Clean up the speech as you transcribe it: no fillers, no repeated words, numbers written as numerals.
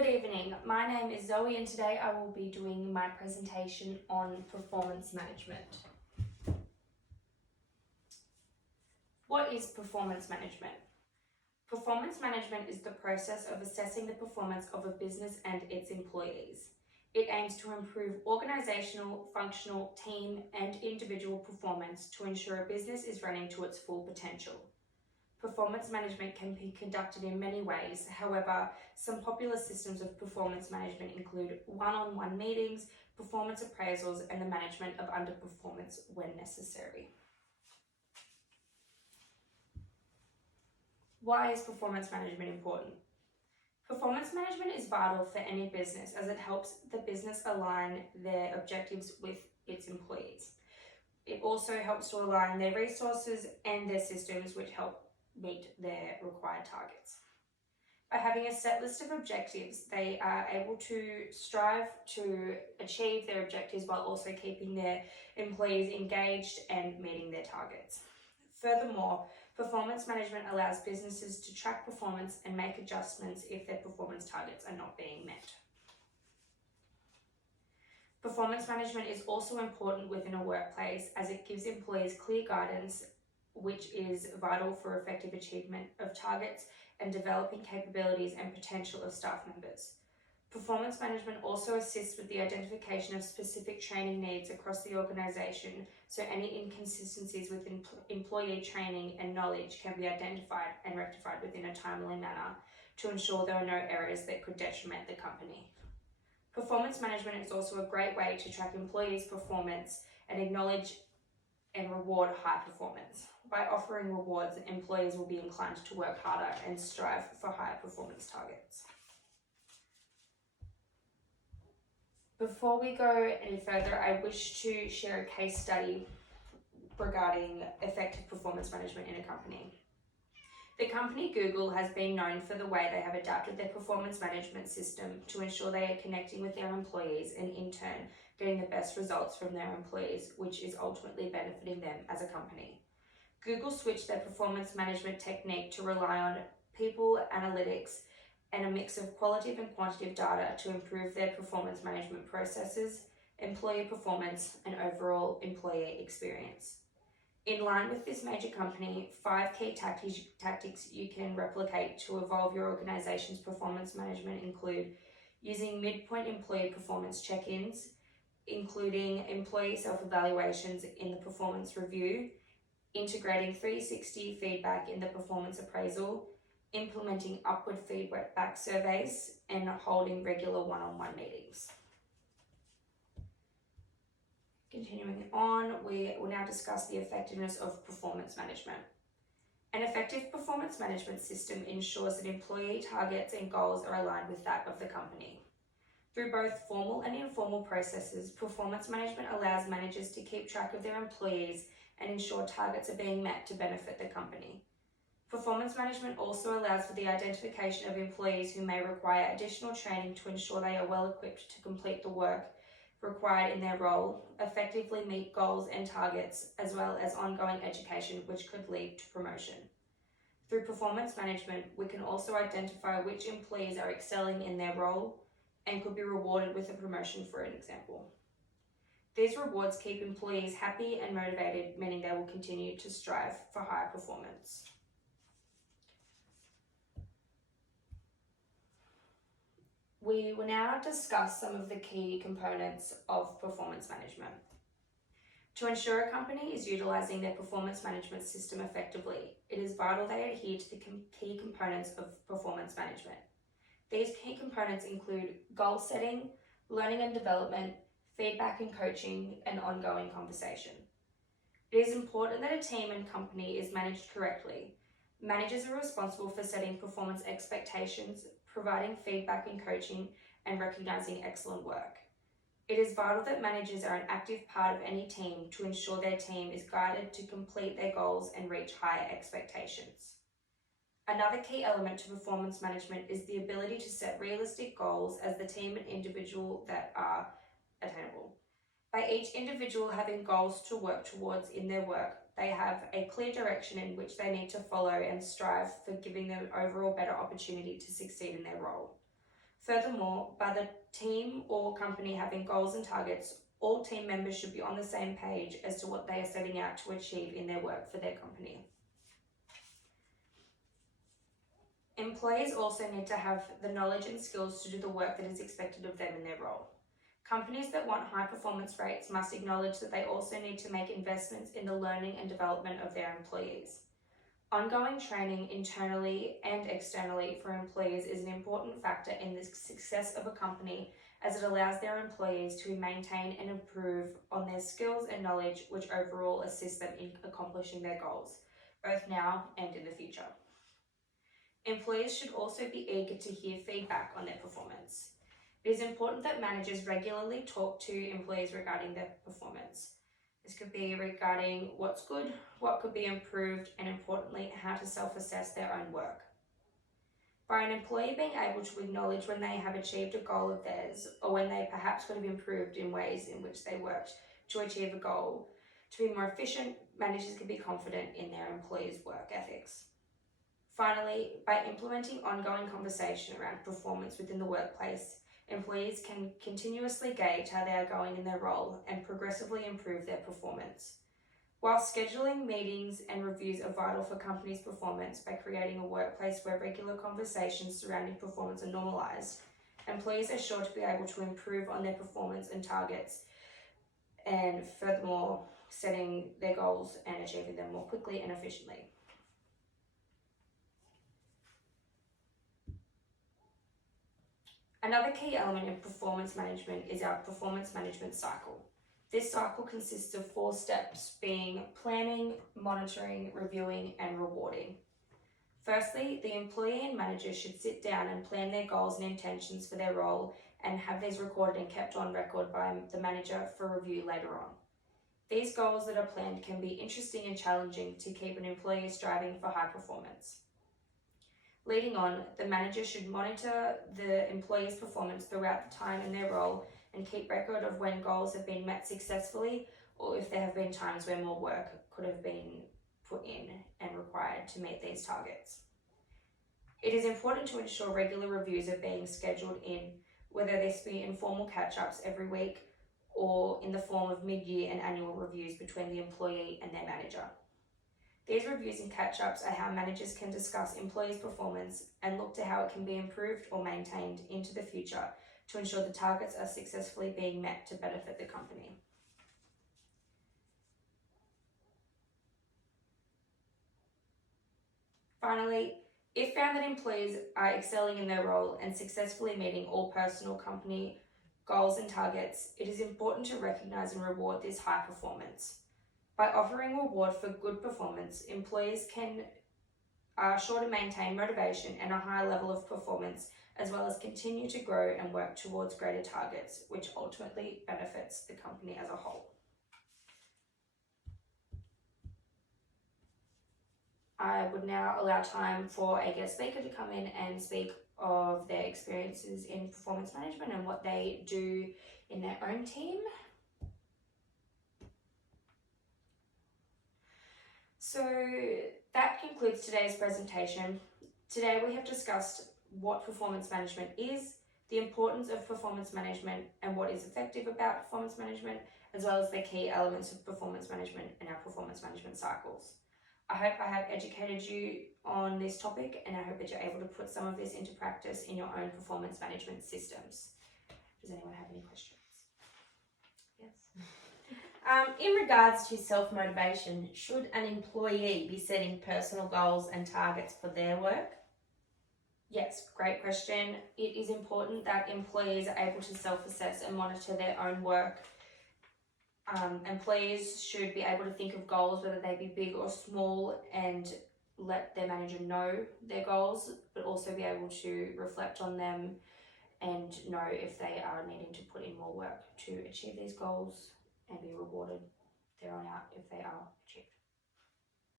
Good evening, my name is Zoe and today I will be doing my presentation on performance management. What is performance management? Performance management is the process of assessing the performance of a business and its employees. It aims to improve organizational, functional, team and individual performance to ensure a business is running to its full potential. Performance management can be conducted in many ways. However, some popular systems of performance management include one-on-one meetings, performance appraisals, and the management of underperformance when necessary. Why is performance management important? Performance management is vital for any business as it helps the business align their objectives with its employees. It also helps to align their resources and their systems, which help meet their required targets. By having a set list of objectives, they are able to strive to achieve their objectives while also keeping their employees engaged and meeting their targets. Furthermore, performance management allows businesses to track performance and make adjustments if their performance targets are not being met. Performance management is also important within a workplace as it gives employees clear guidance, which is vital for effective achievement of targets and developing capabilities and potential of staff members. Performance management also assists with the identification of specific training needs across the organisation, so any inconsistencies with employee training and knowledge can be identified and rectified within a timely manner to ensure there are no areas that could detriment the company. Performance management is also a great way to track employees' performance and acknowledge and reward high performance. By offering rewards, employees will be inclined to work harder and strive for higher performance targets. Before we go any further, I wish to share a case study regarding effective performance management in a company. The company Google has been known for the way they have adapted their performance management system to ensure they are connecting with their employees and in turn getting the best results from their employees, which is ultimately benefiting them as a company. Google switched their performance management technique to rely on people analytics and a mix of qualitative and quantitative data to improve their performance management processes, employee performance, and overall employee experience. In line with this major company, 5 key tactics you can replicate to evolve your organization's performance management include using midpoint employee performance check-ins, including employee self-evaluations in the performance review, integrating 360 feedback in the performance appraisal, implementing upward feedback surveys, and holding regular one-on-one meetings. Continuing on, we will now discuss the effectiveness of performance management. An effective performance management system ensures that employee targets and goals are aligned with that of the company. Through both formal and informal processes, performance management allows managers to keep track of their employees and ensure targets are being met to benefit the company. Performance management also allows for the identification of employees who may require additional training to ensure they are well equipped to complete the work required in their role, effectively meet goals and targets, as well as ongoing education which could lead to promotion. Through performance management, we can also identify which employees are excelling in their role and could be rewarded with a promotion, for an example. These rewards keep employees happy and motivated, meaning they will continue to strive for higher performance. We will now discuss some of the key components of performance management. To ensure a company is utilising their performance management system effectively, it is vital they adhere to the key components of performance management. These key components include goal setting, learning and development, feedback and coaching, and ongoing conversation. It is important that a team and company is managed correctly. Managers are responsible for setting performance expectations, providing feedback and coaching, and recognising excellent work. It is vital that managers are an active part of any team to ensure their team is guided to complete their goals and reach higher expectations. Another key element to performance management is the ability to set realistic goals as the team and individual that are attainable. By each individual having goals to work towards in their work, they have a clear direction in which they need to follow and strive for giving them overall better opportunity to succeed in their role. Furthermore, by the team or company having goals and targets, all team members should be on the same page as to what they are setting out to achieve in their work for their company. Employees also need to have the knowledge and skills to do the work that is expected of them in their role. Companies that want high performance rates must acknowledge that they also need to make investments in the learning and development of their employees. Ongoing training internally and externally for employees is an important factor in the success of a company, as it allows their employees to maintain and improve on their skills and knowledge, which overall assist them in accomplishing their goals, both now and in the future. Employees should also be eager to hear feedback on their performance. It is important that managers regularly talk to employees regarding their performance. This could be regarding what's good, what could be improved, and importantly, how to self-assess their own work. By an employee being able to acknowledge when they have achieved a goal of theirs, or when they perhaps could have improved in ways in which they worked to achieve a goal, to be more efficient, managers can be confident in their employees' work ethics. Finally, by implementing ongoing conversation around performance within the workplace, employees can continuously gauge how they are going in their role and progressively improve their performance. While scheduling meetings and reviews are vital for companies' performance by creating a workplace where regular conversations surrounding performance are normalised, employees are sure to be able to improve on their performance and targets, and furthermore, setting their goals and achieving them more quickly and efficiently. Another key element in performance management is our performance management cycle. This cycle consists of 4 steps, being planning, monitoring, reviewing, and rewarding. Firstly, the employee and manager should sit down and plan their goals and intentions for their role and have these recorded and kept on record by the manager for review later on. These goals that are planned can be interesting and challenging to keep an employee striving for high performance. Leading on, the manager should monitor the employee's performance throughout the time in their role and keep record of when goals have been met successfully, or if there have been times where more work could have been put in and required to meet these targets. It is important to ensure regular reviews are being scheduled in, whether this be informal catch-ups every week or in the form of mid-year and annual reviews between the employee and their manager. These reviews and catch-ups are how managers can discuss employees' performance and look to how it can be improved or maintained into the future to ensure the targets are successfully being met to benefit the company. Finally, if found that employees are excelling in their role and successfully meeting all personal company goals and targets, it is important to recognise and reward this high performance. By offering reward for good performance, employees are sure to maintain motivation and a high level of performance, as well as continue to grow and work towards greater targets, which ultimately benefits the company as a whole. I would now allow time for a guest speaker to come in and speak of their experiences in performance management and what they do in their own team. So that concludes today's presentation. Today we have discussed what performance management is, the importance of performance management and what is effective about performance management, as well as the key elements of performance management and our performance management cycles. I hope I have educated you on this topic, and I hope that you're able to put some of this into practice in your own performance management systems. Does anyone have any questions? Yes. In regards to self-motivation, should an employee be setting personal goals and targets for their work? Yes, great question. It is important that employees are able to self-assess and monitor their own work. Employees should be able to think of goals, whether they be big or small, and let their manager know their goals, but also be able to reflect on them and know if they are needing to put in more work to achieve these goals and be rewarded there on out if they are achieved.